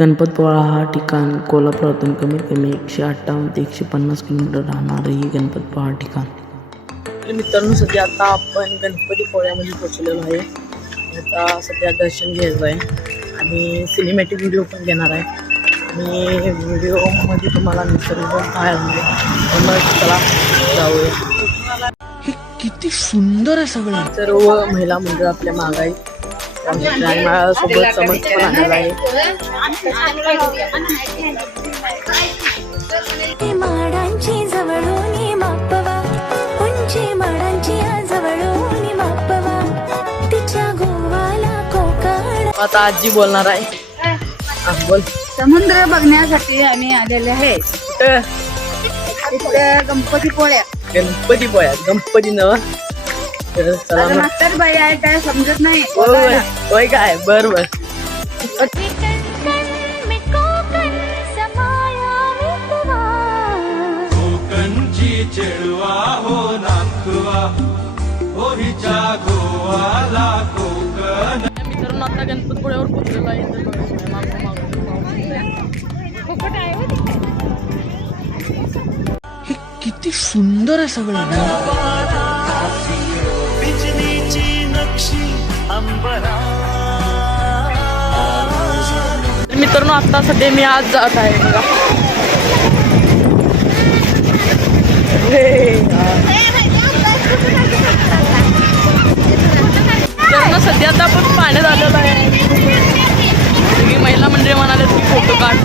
गणपतपुळा हा ठिकाण कोल्हापुरातून कमीत कमी 158 ते 150 किलोमीटर राहणारं हे गणपतपुळा ठिकाण. मित्रांनो, सध्या आता आपण गणपतीपुळ्यामध्ये पोहोचलेलो आहे. आता सध्या दर्शन घ्यायचं आहे आणि सिनेमॅटिक व्हिडिओ पण घेणार आहे आणि व्हिडिओमध्ये तुम्हाला निसर्ग पाहायला मिळेल. मग चला जाऊया. हे किती सुंदर आहे सगळं. सर्व महिला मंडळ आपल्या मागे आहेत. सोबत समज पण आलेला आहे. माडांची जवळून मापवा, उंची माडांची जवळून मापवा, तिच्या गोवाला कोकण. आता आजी बोलणार आहे. बोल. समुद्र बघण्यासाठी आम्ही आलेले आहे. गणपतीपुळ्यात. गणपती नव. मास्तर बाई आहे काय समजत नाही. होय काय. बर बर. चेडवा हो नाखवा हो हिच्या गोवाला कोकण. मित्रांनो, आता गणपतपुळ्यावर पोहोचलेलो आहे. हे किती सुंदर आहे सगळं. मित्रांनो, आता सध्या मी आज जात आहे बघा. मित्रांनो, सध्या आता आपण पाण्यात आलेलो आहे. सगळी महिला मंडळी म्हणाले की फोटो काढ.